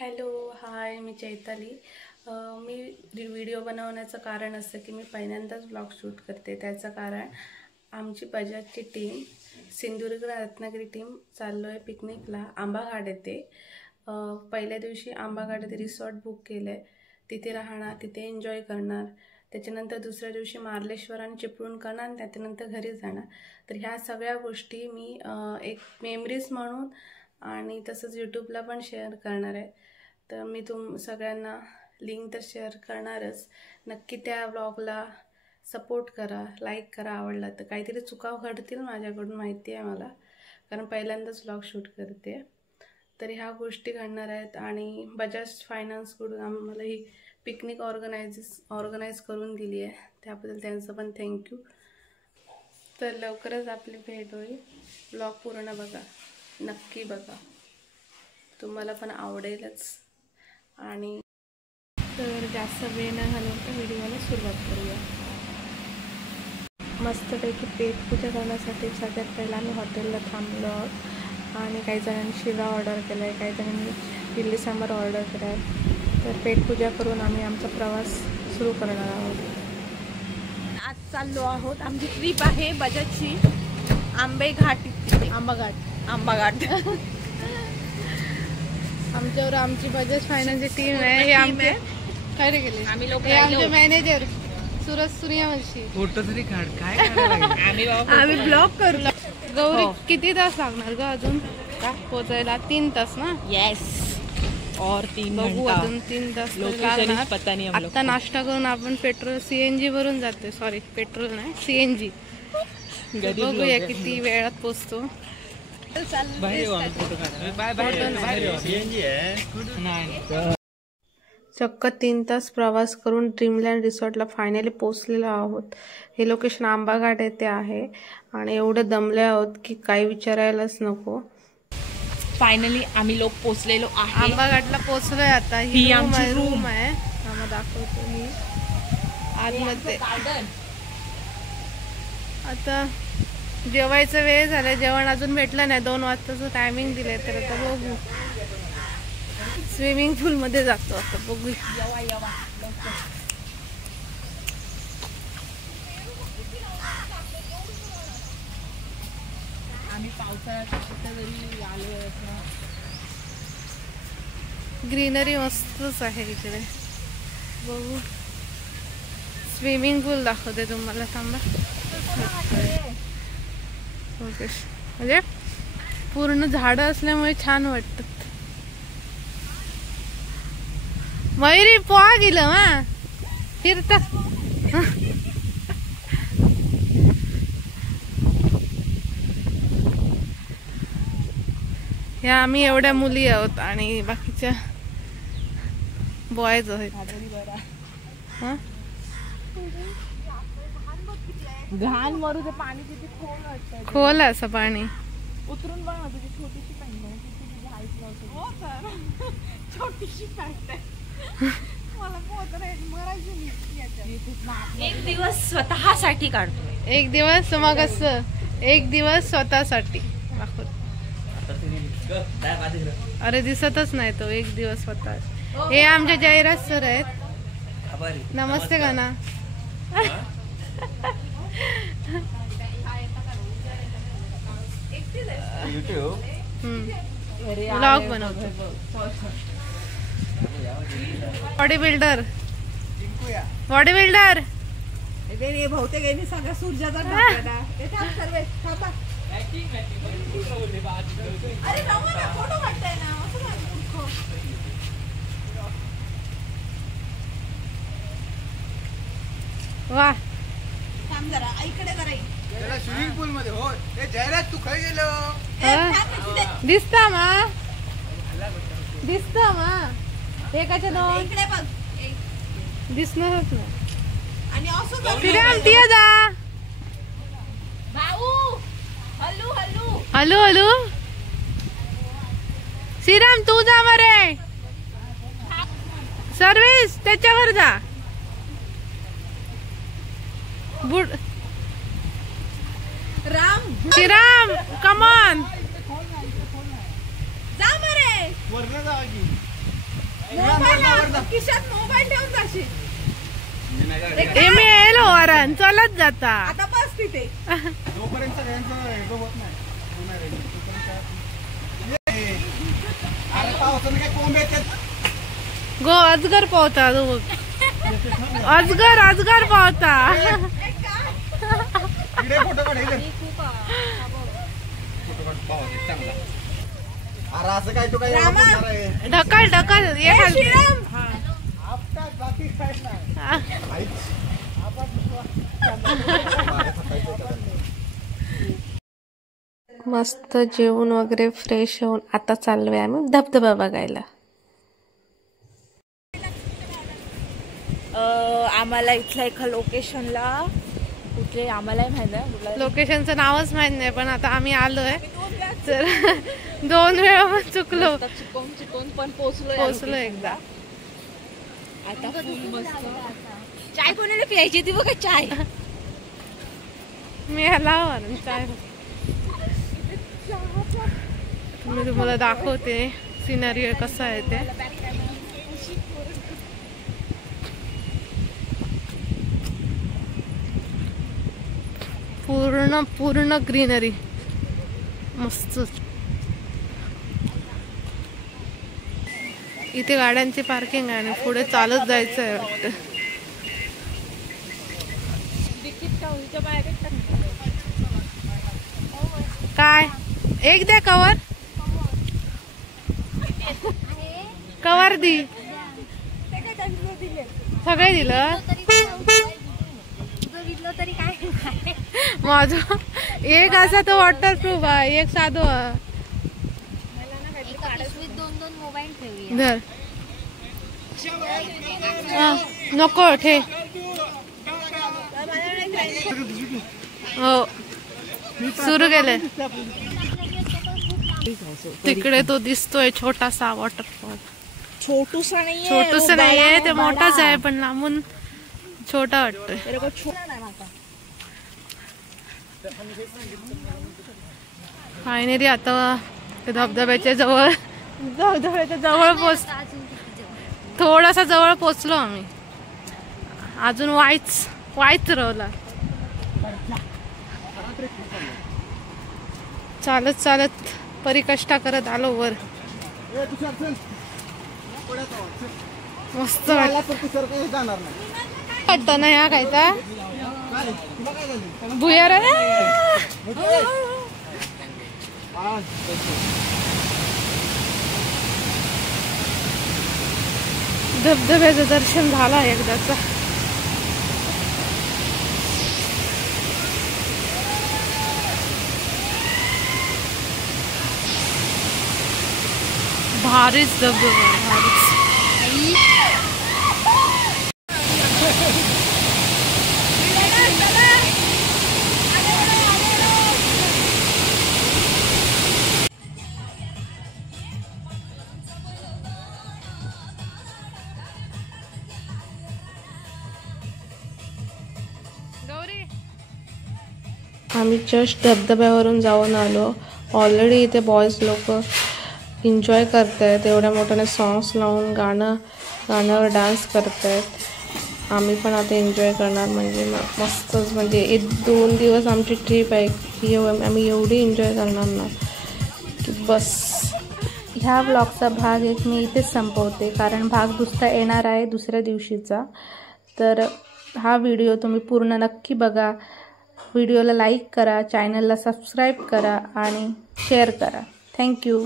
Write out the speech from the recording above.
Hello hi, मी चैताली। मी video बनवण्याचं कारण असं की मी पहिल्यांदाच ब्लॉग शूट करते। त्याचं कारण आमची बजाजची टीम सिंधुदुर्ग रत्नागिरी टीम चाललो आहे पिकनिकला आंबाघाट येथे। पहिल्या दिवशी आंबाघाट येथे रिसॉर्ट बुक केलं आहे, तिथे राहणार, तिथे एन्जॉय करणार। त्याच्यानंतर दुसऱ्या दिवशी मार्लेश्वर आणि चिपळूण करणार आणि त्याच्यानंतर घरी जाणार। तर ह्या सगळ्या गोष्टी मी एक मेमरीज म्हणून आणि तसंच यूट्यूबला पण शेअर करणार आहे। तर मी सगळ्यांना लिंक तर शेअर करणारच, नक्की त्या ब्लॉगला सपोर्ट करा, लाईक करा। आवडला तर काहीतरी चुका घडतील माझ्याकडून माहिती आहे मला, कारण पहिल्यांदाच ब्लॉग शूट करते। तर ह्या गोष्टी घडणार आहेत आणि बजाज फायनान्सकडून आम्हाला ही पिकनिक ऑर्गनाइज करून दिली आहे, त्याबद्दल त्यांचं पण थँक्यू। तर लवकरच आपली भेट होईल। ब्लॉग पूर्ण बघा, नक्की बघा, तुम्हाला पण आवडेलच। आणि तर जास्त वेळ न घालवता व्हिडिओला सुरुवात करूया। मस्तपैकी पेटपूजा करण्यासाठी सगळ्यात पहिला आम्ही हॉटेलला थांबलो आहोत आणि काही जणांनी शिरा ऑर्डर केला आहे, काही जणांनी इडली सांबार ऑर्डर केला आहे। तर पेटपूजा करून आम्ही आमचा प्रवास सुरू करणार आहोत। आज चाललो आहोत, आमची ट्रिप आहे बजाजची आंबाघाट। आमच्यावर आमची बजाज फायनान्सची टीम आहे, हे आमचे काय रे गेले आम्ही लोक, हे आमचे मॅनेजर सूरज सूर्यवंशी। फोटो तरी काढ, काय आम्ही ब्लॉग करू। गौरी किती तास लागणार ग अजून पोचायला? 3 तास ना? यस, और 3 बघू अजून 3 तास लागणार। पता नहीं। आता नाश्ता करून आपण पेट्रोल सीएनजी वरून जाते, सॉरी पेट्रोल नाही सीएनजी। बघूया किती वेळात पोचतो। चक्क 3 तास प्रवास करून ड्रीमलँड रिसॉर्टला फायनली पोहोचलेलो आहोत। हे लोकेशन आंबाघाट येथे आहे आणि एवढे दमले आहोत की काही विचारायलाच नको। फायनली आम्ही लोक पोहोचलेलो आहे, आंबाघाटला पोहोचलोय। आता ही आमची रूम आहे, आम्हाला दाखवतो मी आतमध्ये। आता जेवायचं वेळ झालाय, जेवण अजून भेटलं नाही, 2 वाजताचं टायमिंग दिलंय। तर आता बघू, स्विमिंग पूल मध्ये जातो आता, बघू। आम्ही पावसाळ्यात कुठेतरी आलो। ग्रीनरी मस्तच आहे इकडे, बघू। स्विमिंग पूल दाखवते तुम्हाला, थांबा। ओके, म्हणजे पूर्ण झाडं असल्यामुळे छान वाटत। मयुरी पोहा गेलं मा फिरता। या आम्ही एवढ्या मुली आहोत आणि बाकीच्या बॉयज आहेत। घाण मरू ते पाणी किती खोल असं पाणी। उतरून बघ ना, तुझी छोटीशी पॅन्ट आहे, किती हाईट लावते। हो सर, छोटीशी पॅन्ट आहे, मला पोहत मरायची नाही। एक दिवस स्वतःसाठी काढतो, एक दिवस मग असं एक दिवस स्वतःसाठी दाखव। अरे दिसतच नाही तो, एक दिवस स्वतः। हे आमचे जयराज सर आहेत, नमस्ते गाना। व्लॉग बनवतो, बॉडी बिल्डर। बहुतेक यांनी सगळ्या सूर्याचा वा जरा इकडे जरा स्विमिंग पूल मध्ये हो। जयराज तू खाई गेलो दिसता मा, दिसता मा एकाच्या 2 इकडे बघ, दिसणारच ना। आणि असं श्रीराम तिया जा, भाऊ हल्लू हल्लू हॅलो हॅलो। श्रीराम तू जा बरे, सर्विस त्याच्यावर जा। बुड राम श्रीराम कम ऑन जा मरे। वरनं जावा की। खिशात मोबाईल ठेवून जाशील. मी येलो वरण चलत जाता. आता बस तिथे. जोपर्यंत सगळ्यांचं हे होत नाही. अरे पावसाने काय कोंब येतात. गो अजगर पावता अजगर अजगर पावता. फोटो काढायला चांगला. अरे असं काय तू काय ढकल ढकल बाकी काय नाही. मस्त जेवण वगैरे फ्रेश होऊन आता चाललोय आम्ही धबधबा बघायला. आम्हाला इथल्या एका लोकेशनला कुठले आम्हालाही माहित नाही, लोकेशनचं नावच माहित नाही, पण आता आम्ही आलोय तर 2 वेळा पण चुकलो. चिकन पण पोहोचलो एकदा. आता फुल मस्त चाय कोणाला प्यायची ती बघा चाय. मी ह्याला चाय मी तुम्हाला दाखवते सिनरी कसं आहे ते. पूर्ण पूर्ण ग्रीनरी मस्त. इथे गाड्यांची पार्किंग आहे आणि पुढे चालत जायचं आहे वाटतं. काय एक द्या कवर कवर दी. सगळे दिलं तरी काय माझं एक असा तो वॉटरप्रूफ आहे, एक साधो मोबाईल धर. नको ठे. हो सुरू केले. तिकडे तो दिसतोय छोटासा वॉटरफॉल. छोटूसा नाहीये ते मोठाच आहे, पण लांबून छोटा वाटतोय. फायनली आता धबधब्याच्या जवळ थोडासा जवळ पोचलो आम्ही. अजून वाईच राहिला. चालत चालत परिकष्टा करत आलो वर. मस्त वाटत ना या खायचा भुयार. धबधब्याचं दर्शन झालं एकदाच. भारीच धबधबा भारीच. आम्ही जस्ट धबधब्यावरून जाऊन आलो. ऑलरेडी इथे बॉयज लोक एन्जॉय करतायत. एवढ्या मोठ्याने सॉंग्स लावून गाण्यावर डान्स करतायत. आम्ही पण आता एन्जॉय करणार. म्हणजे मस्तच. म्हणजे 1-2 दिवस आमची ट्रिप आहे की आम्ही एवढी एन्जॉय करणार ना की बस. ह्या ब्लॉगचा भाग 1 मी इथेच संपवते, कारण भाग दुसरा येणार आहे दुसऱ्या दिवशीचा. तर हा व्हिडिओ तुम्ही पूर्ण नक्की बघा. व्हिडिओला लाईक करा, चॅनलला सबस्क्राईब करा आणि शेअर करा. थँक्यू.